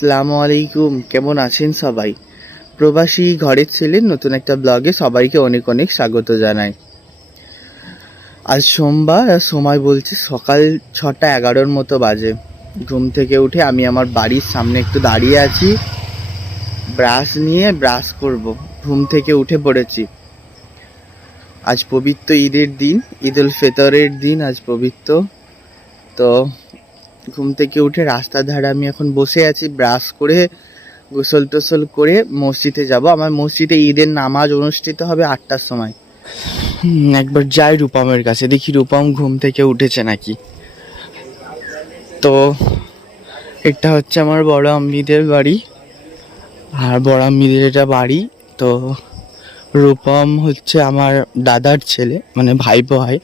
সালামু আলাইকুম। কেমন আছেন সবাই? প্রবাসী ঘরের ছেলের নতুন একটা ব্লগে সবাইকে অনেক অনেক স্বাগত জানাই। আজ সোমবার আর সময় বলছে সকাল ছটা এগারোর মতো বাজে। ঘুম থেকে উঠে আমি আমার বাড়ির সামনে একটু দাঁড়িয়ে আছি। ব্রাশ নিয়ে ব্রাশ করব। ঘুম থেকে উঠে পড়েছি। আজ পবিত্র ঈদের দিন ঈদ উল ফিতরের দিন আজ পবিত্র। তো ঘুম থেকে উঠে রাস্তার ধারে আমি এখন বসে আছি, ব্রাশ করে, গোসল টোসল করে মসজিদে যাব। আমার মসজিদে ঈদের নামাজ অনুষ্ঠিত হবে আটটার সময়। একবার যাই রূপমের কাছে, দেখি রূপম ঘুম থেকে উঠেছে নাকি। তো, এটা হচ্ছে আমার বড় আম্মিদের বাড়ি, আর বড় আম্মিদের এটা বাড়ি। তো, রূপম হচ্ছে আমার দাদার ছেলে মানে ভাইপো হয়।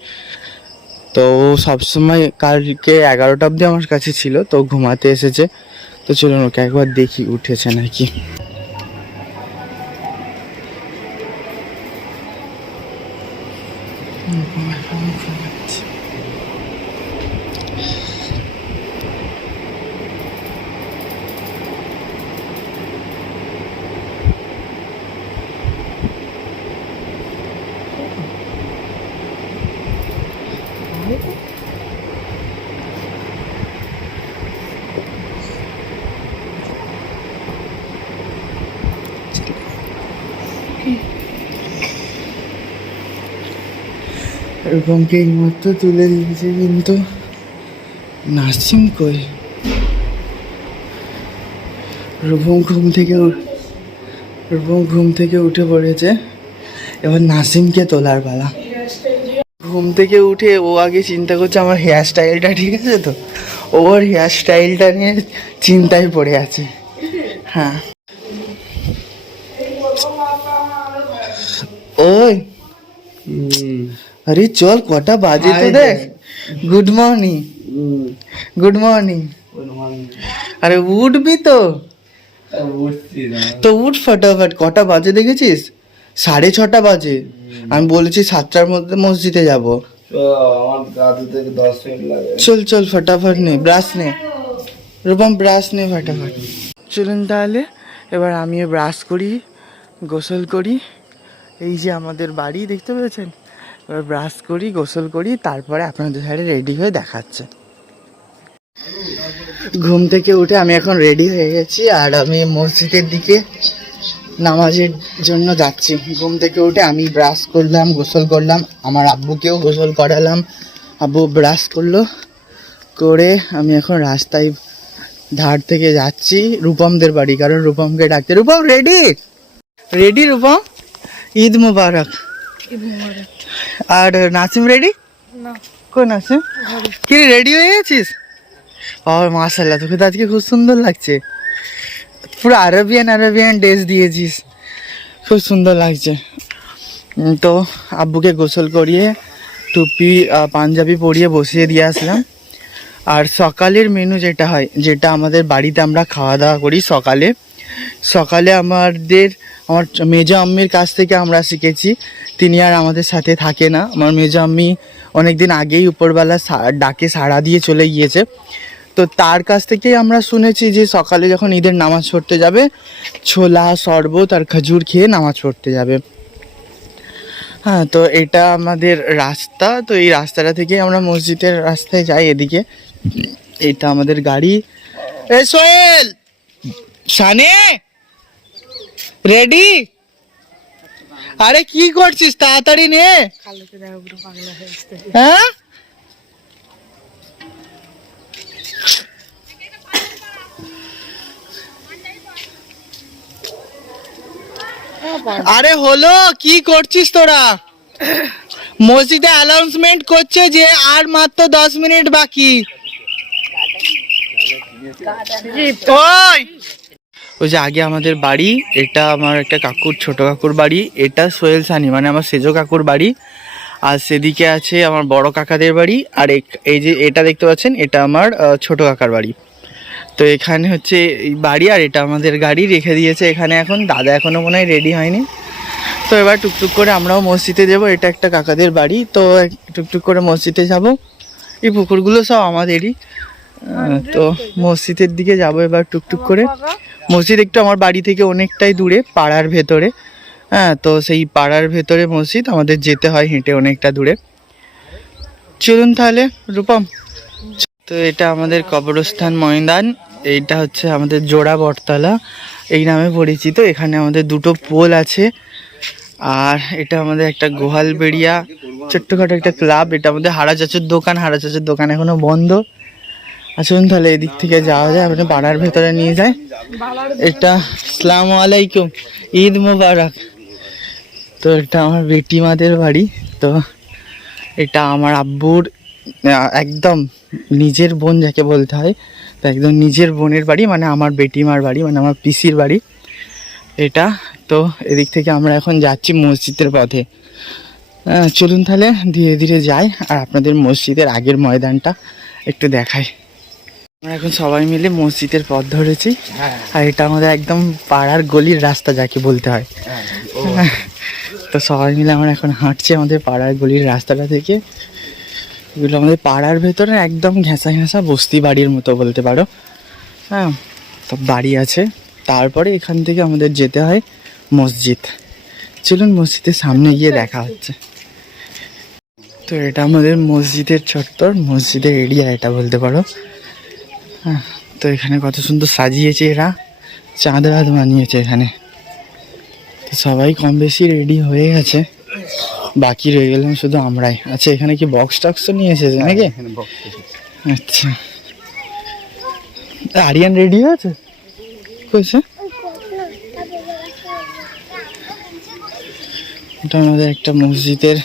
তো সবসময় কালকে এগারোটা অবধি আমার কাছে ছিল, তো ঘুমাতে এসেছে। তো চলুন ওকে একবার দেখি, উঠেছে নাকি। রূপমকে এইমাত্র তুলে দিয়েছে কিন্তু? নাসিম কই? রূপম ঘুম থেকে রূপম ঘুম থেকে উঠে পড়েছে। এবার নাসিমকে তোলার পালা। ঘুম থেকে উঠে ও আগে চিন্তা করছে আমার হেয়ার স্টাইলটা ঠিক আছে তো? ওর হেয়ার স্টাইলটা নিয়ে চিন্তায় পড়ে আছে। হ্যাঁ। ওই। আরে চল কটা বাজে তো দেখ গুড মর্নিং গুড মর্নিং আরে উঠবি তো। তো উঠ ফটাফট কটা বাজে দেখেছিস? সাড়ে ছটা বাজে। আমি বলেছি সাতটার মধ্যে মসজিদে যাব। চল চল ফটাফট নে ব্রাশ নে। রূপম ব্রাশ নে ফটাফট। চলুন তাহলে এবার আমিও ব্রাশ করি গোসল করি। এই যে আমাদের বাড়ি, দেখতে পেয়েছেন? এবার ব্রাশ করি, গোসল করি, তারপরে আপনাদের সাথে রেডি হয়ে দেখাচ্ছে। ঘুম থেকে উঠে আমি এখন রেডি হয়ে গেছি, আর আমি মসজিদের দিকে নামাজের জন্য যাচ্ছি। ঘুম থেকে উঠে আমি ব্রাশ করলাম, গোসল করলাম, আমার আব্বুকেও গোসল করালাম। আব্বু ব্রাশ করল, করে আমি এখন রাস্তায় ধার থেকে যাচ্ছি, রূপমদের বাড়ি, কারণ রূপমকে ডাকতে, রূপম রেডি রেডি রূপম? ঈদ মুবারক। আর নাসিম রেডি কোন নাসিম? কি রেডি হয়ে গেছিস? ও মাশাল্লাহ তোকে তো আজকে খুব সুন্দর লাগছে। পুরো আরবিয়ান আরবিয়ান ড্রেস দিয়েছিস। খুব সুন্দর লাগছে। তো আব্বুকে গোসল করিয়ে টুপি পাঞ্জাবি পরিয়ে বসিয়ে দিয়ে আসলাম। আর সকালের মেনু যেটা হয় যেটা আমাদের বাড়িতে আমরা খাওয়া দাওয়া করি সকালে সকালে আমাদের আমার মেজো আম্মির কাছ থেকে আমরা শিখেছি। তিনি আর আমাদের সাথে থাকে না। আমার মেজো আম্মি অনেকদিন আগেই উপরবেলা ডাকে সাড়া দিয়ে চলে গিয়েছে। তো তার কাছ থেকেই আমরা শুনেছি যে সকালে যখন ঈদের নামাজ পড়তে যাবে, ছোলা, শরবত আর খেজুর খেয়ে নামাজ পড়তে যাবে। হ্যাঁ তো এটা আমাদের রাস্তা। তো এই রাস্তাটা থেকে আমরা মসজিদের রাস্তায় যাই এদিকে। এটা আমাদের গাড়ি। এ সোহেল! সানে রেডি আরে কি করছিস? তাড়াতাড়ি নে। হ্যাঁ? আরে হলো কি করছিস তোরা? মসজিদে অ্যানাউন্সমেন্ট করছে যে আর মাত্র দশ মিনিট বাকি। ওই! ওই যে আগে আমাদের বাড়ি, এটা আমার একটা কাকুর, ছোট কাকুর বাড়ি, এটা সোহেল সানি মানে আমার সেজো কাকুর বাড়ি। আর সেদিকে আছে আমার বড় কাকাদের বাড়ি, আর এই যে এটা দেখতে পাচ্ছেন, এটা আমার ছোট কাকার বাড়ি। তো এখানে হচ্ছে এই বাড়ি, আর এটা আমাদের গাড়ি রেখে দিয়েছে এখানে এখন। দাদা এখনও মনে হয় রেডি হয়নি। তো এবার টুকটুক করে আমরাও মসজিদে যাব, এটা একটা কাকাদের বাড়ি। তো টুকটুক করে মসজিদে যাব। এই পুকুরগুলো সব আমাদেরই। তো মসজিদের দিকে যাব এবার টুকটুক করে। মসজিদ একটু আমার বাড়ি থেকে অনেকটাই দূরে, পাড়ার ভেতরে। হ্যাঁ তো সেই পাড়ার ভেতরে মসজিদ, আমাদের যেতে হয় হেঁটে অনেকটা দূরে। চলুন তাহলে, রূপম। তো এটা আমাদের কবরস্থান ময়দান, এইটা হচ্ছে আমাদের জোড়া বটতলা। এই নামে পরিচিত, এখানে আমাদের দুটো পোল আছে। আর এটা আমাদের একটা গোহাল বেড়িয়া ছোট্টখাটো একটা ক্লাব, এটা আমাদের হারা চাচুর দোকান। হারা চাচুর দোকান এখনও বন্ধ। আসুন তাহলে এদিক থেকে যাওয়া যায়, আপনি পাড়ার ভেতরে নিয়ে যায়। এটা সালাম আলাইকুম, ঈদ মুবারক। তো এটা আমার বেটিমাদের বাড়ি, তো এটা আমার আব্বুর একদম নিজের বোন যাকে বলতে হয়, তো একদম নিজের বোনের বাড়ি মানে আমার বেটিমার বাড়ি মানে আমার পিসির বাড়ি। এটা, তো এদিক থেকে আমরা এখন যাচ্ছি মসজিদের পথে। চলুন তাহলে ধীরে ধীরে যাই, আর আপনাদের মসজিদের আগের ময়দানটা একটু দেখাই। আমরা এখন সবাই মিলে মসজিদের পথ ধরেছি। আর এটা আমাদের একদম পাড়ার গলির রাস্তা যাকে বলতে হয়। তো সবাই মিলে আমরা এখন হাঁটছি আমাদের পাড়ার গলির রাস্তাটা থেকে। এগুলো আমাদের পাড়ার ভেতরে একদম ঘেঁষা ঘেঁষা বস্তি বাড়ির মতো বলতে পারো। হ্যাঁ তো বাড়ি আছে। তারপরে এখান থেকে আমাদের যেতে হয় মসজিদ। চলুন মসজিদের সামনে গিয়ে দেখা হচ্ছে। তো এটা আমাদের মসজিদের চত্বর মসজিদের এরিয়া এটা বলতে পারো। হ্যাঁ তো এখানে কত সুন্দর সাজিয়েছে এরা। চাঁদ রাত বানিয়েছে এখানে। তো সবাই কম বেশি রেডি হয়ে গেছে। বাকি রয়ে গেলাম শুধু আমরাই। আচ্ছা এখানে কি বক্স টক্স নিয়ে এসেছে নাকি? আচ্ছা। আরিয়ান রেডি আছে? কইছে? এটা আমাদের একটা মসজিদের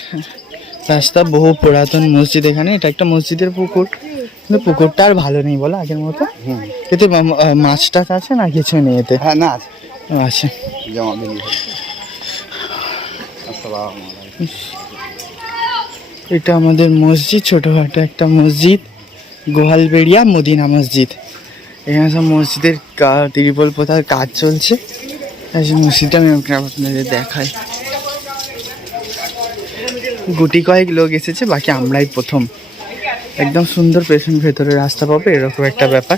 রাস্তা বহু পুরাতন মসজিদ এখানে। এটা একটা মসজিদের পুকুর। কিন্তু পুকুরটা আর ভালো নেই বলো আগের মতো। এতে মাছ টাছ আছে না কিছু নেই এতে? হ্যাঁ না আছে। এটা আমাদের মসজিদ ছোটোখাটো একটা মসজিদ। গোহালবেড়িয়া মদিনা মসজিদ। এখানে সব মসজিদের কা- ত্রিপল পোতার কাজ চলছে। মসজিদটা আমি আপনাদের দেখাই। গুটি কয়েক লোক এসেছে বাকি আমরাই প্রথম। একদম সুন্দর পেছন ভেতরে রাস্তা পাবে এরকম একটা ব্যাপার।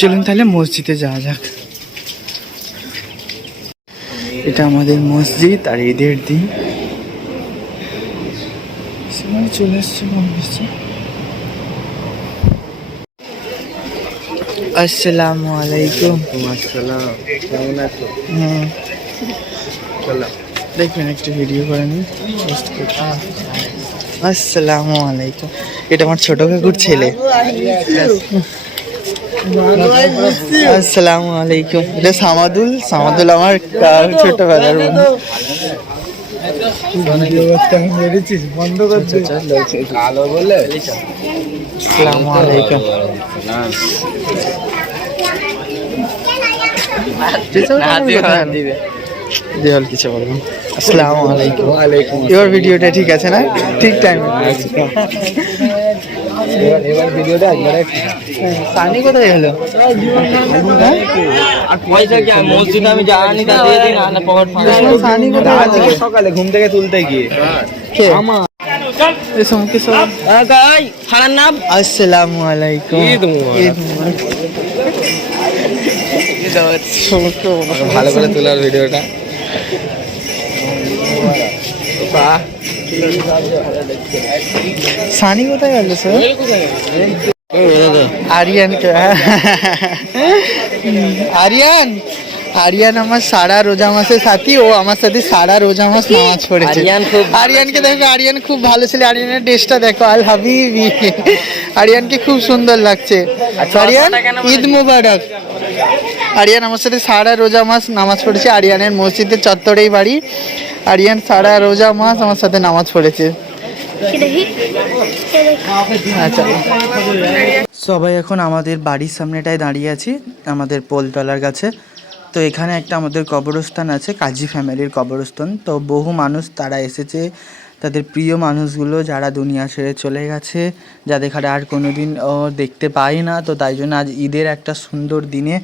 চলুন তাহলে মসজিদে যাওয়া যাক। এটা আমাদের মসজিদ আর ঈদের দিন। চলে এসছে আসসালামু আলাইকুম। আসসালাম। কেমন আছো? হুম চলো দেখবেন একটু ভিডিও করে নিন আসসালামু আলাইকুম। এটা আমার ছোট কাকুর ছেলে। আসসালামু আলাইকুম। এটা সামাদুল। সামাদুল আমার ছোটবেলার বন্ধু। বন্ধ করছে কালো বলে? হল কিছু বলবেন? আসসালামু আলাইকুম। ওয়ালাইকুম এবার ভিডিওটা ঠিক আছে না? ঠিক টাইম এবার এবার ভিডিওটা একবারে সানি কোথায় গেল? আর পয়সা কি মসজিদে আমি জানি তা দিয়ে দিন না পকেট ফাঁকা। সানি কোথায় আজকে সকালে ঘুম থেকে তুলতে গিয়ে। কে? এসো মুখে সব? গাই খানার নাম? আসসালামু আলাইকুম। ঈদ মুবারক। ঈদ মুবারক। ছোট ভালো করে তোলার ভিডিওটা। সানি কোথায় গেল স্যার আরিয়ানকে আরিয়ান? আরিয়ান আমার সারা রোজা মাসের সাথী ও আমার সাথে সারা রোজা মাস নামাজ পড়েছে। আরিয়ান খুব আরিয়ানকে দেখো আরিয়ান খুব ভালো ছিল। আরিয়ানের ড্রেসটা দেখো আল হাবিবি। আরিয়ানকে খুব সুন্দর লাগছে। আরিয়ান ঈদ মুবারক। আরিয়ান, আমার সাথে সারা রোজা মাস নামাজ পড়েছে। আরিয়ানের মসজিদের চত্বরেই বাড়ি। আরিয়ান, সারা রোজা মাস আমার সাথে নামাজ পড়েছে। আচ্ছা। সবাই এখন আমাদের বাড়ির সামনেটায় দাঁড়িয়ে আছি, আমাদের পোলতলার কাছে। তো এখানে একটা আমাদের কবরস্থান আছে, কাজী ফ্যামিলির কবরস্থান। তো বহু মানুষ তারা এসেছে তাদের প্রিয় মানুষগুলো যারা দুনিয়া ছেড়ে চলে গেছে, যাদের এখানে আর কোনো দিন দেখতে পাই না, তো তাই জন্য আজ ঈদের একটা সুন্দর দিনে,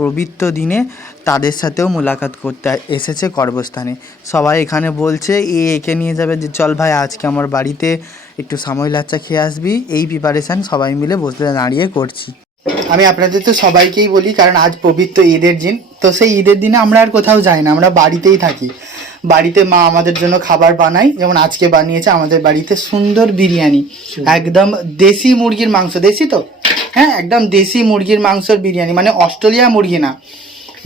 পবিত্র দিনে তাদের সাথেও মোলাকাত করতে এসেছে কর্মস্থানে সবাই এখানে বলছে, এ একে নিয়ে যাবে। যে, চল ভাই, আজকে আমার বাড়িতে একটু সাময় লাচ্চা খেয়ে আসবি। এই প্রিপারেশান সবাই মিলে বসে দাঁড়িয়ে করছি। আমি আপনাদের তো সবাইকেই বলি, কারণ আজ পবিত্র ঈদের দিন, তো সেই ঈদের দিনে আমরা আর কোথাও যাই না, আমরা বাড়িতেই থাকি। বাড়িতে মা আমাদের জন্য খাবার বানায়। যেমন আজকে বানিয়েছে আমাদের বাড়িতে সুন্দর বিরিয়ানি। একদম দেশি মুরগির মাংস দেশি তো? হ্যাঁ একদম দেশি মুরগির মাংসর বিরিয়ানি মানে অস্ট্রেলিয়া মুরগি না।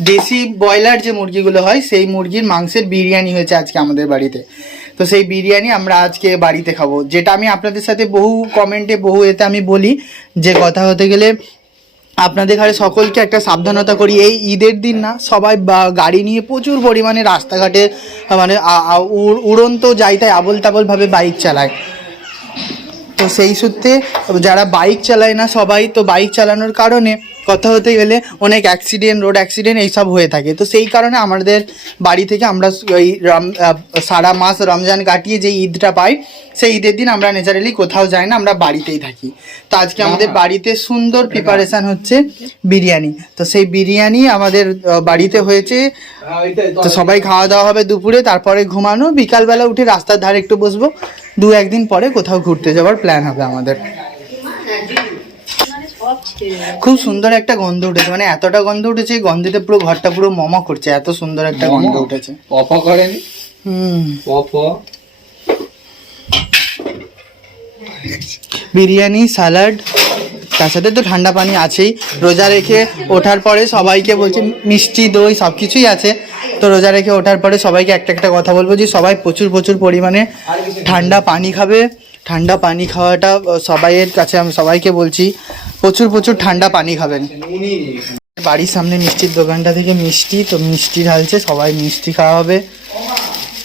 দেশি ব্রয়লার যে মুরগিগুলো হয় সেই মুরগির মাংসের বিরিয়ানি হয়েছে আজকে আমাদের বাড়িতে। তো সেই বিরিয়ানি আমরা আজকে বাড়িতে খাব। যেটা আমি আপনাদের সাথে বহু কমেন্টে বহু এতে আমি বলি যে কথা হতে গেলে আপনাদের ঘরে সকলকে একটা সাবধানতা করি। এই ঈদের দিন না, সবাই গাড়ি নিয়ে প্রচুর পরিমাণে রাস্তাঘাটে মানে উড়ন্ত যাই তাই আবল তাবলভাবে বাইক চালায়। তো সেই সূত্রে যারা বাইক চালায় না সবাই, তো বাইক চালানোর কারণে কথা হতে গেলে অনেক অ্যাক্সিডেন্ট রোড অ্যাক্সিডেন্ট এইসব হয়ে থাকে। তো সেই কারণে আমাদের বাড়ি থেকে আমরা ওই রম সারা মাস রমজান কাটিয়ে যে ঈদটা পাই সেই ঈদের দিন আমরা ন্যাচারালি কোথাও যাই না আমরা বাড়িতেই থাকি। তো আজকে আমাদের বাড়িতে সুন্দর প্রিপারেশান হচ্ছে বিরিয়ানি। তো সেই বিরিয়ানি আমাদের বাড়িতে হয়েছে। তো সবাই খাওয়া দাওয়া হবে দুপুরে তারপরে ঘুমানো। বিকালবেলা উঠে রাস্তার ধারে একটু বসবো। দু একদিন পরে কোথাও ঘুরতে যাওয়ার প্ল্যান হবে আমাদের। খুব সুন্দর একটা গন্ধ উঠেছে। মানে এতটা গন্ধ উঠেছে এই গন্ধেতে পুরো ঘরটা পুরো মমা করছে এত সুন্দর একটা গন্ধ উঠেছে। পপ করেনি? হুম। বিরিয়ানি স্যালাড তার সাথে তো ঠান্ডা পানি আছেই। রোজা রেখে ওঠার পরে সবাইকে বলছি মিষ্টি দই সব কিছুই আছে। তো রোজা রেখে ওঠার পরে সবাইকে একটা একটা কথা বলব যে সবাই প্রচুর প্রচুর পরিমাণে ঠান্ডা পানি খাবে। ঠান্ডা পানি খাওয়াটা সবাইয়ের কাছে আমি সবাইকে বলছি প্রচুর প্রচুর ঠান্ডা পানি খাবেন। বাড়ির সামনে মিষ্টির দোকানটা থেকে মিষ্টি, তো মিষ্টি ঢালছে, সবাই মিষ্টি খাওয়া হবে।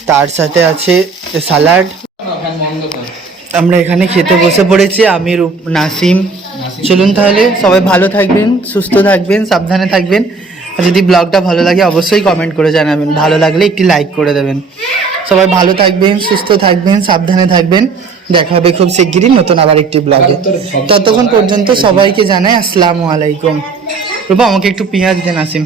তার সাথে আছে স্যালাড আমরা এখানে খেতে বসে পড়েছি, আমি নাসিম। চলুন তাহলে, সবাই ভালো থাকবেন, সুস্থ থাকবেন, সাবধানে থাকবেন। আর যদি ব্লগটা ভালো লাগে, অবশ্যই কমেন্ট করে জানাবেন। ভালো লাগলে একটি লাইক করে দেবেন। সবাই ভালো থাকবেন, সুস্থ থাকবেন, সাবধানে থাকবেন। দেখা হবে খুব শিগগিরই নতুন আবার একটি ব্লগে ততক্ষণ পর্যন্ত সবাইকে জানাই আসসালামু আলাইকুম। রূপা আমাকে একটু পেঁয়াজ দেন আসিম।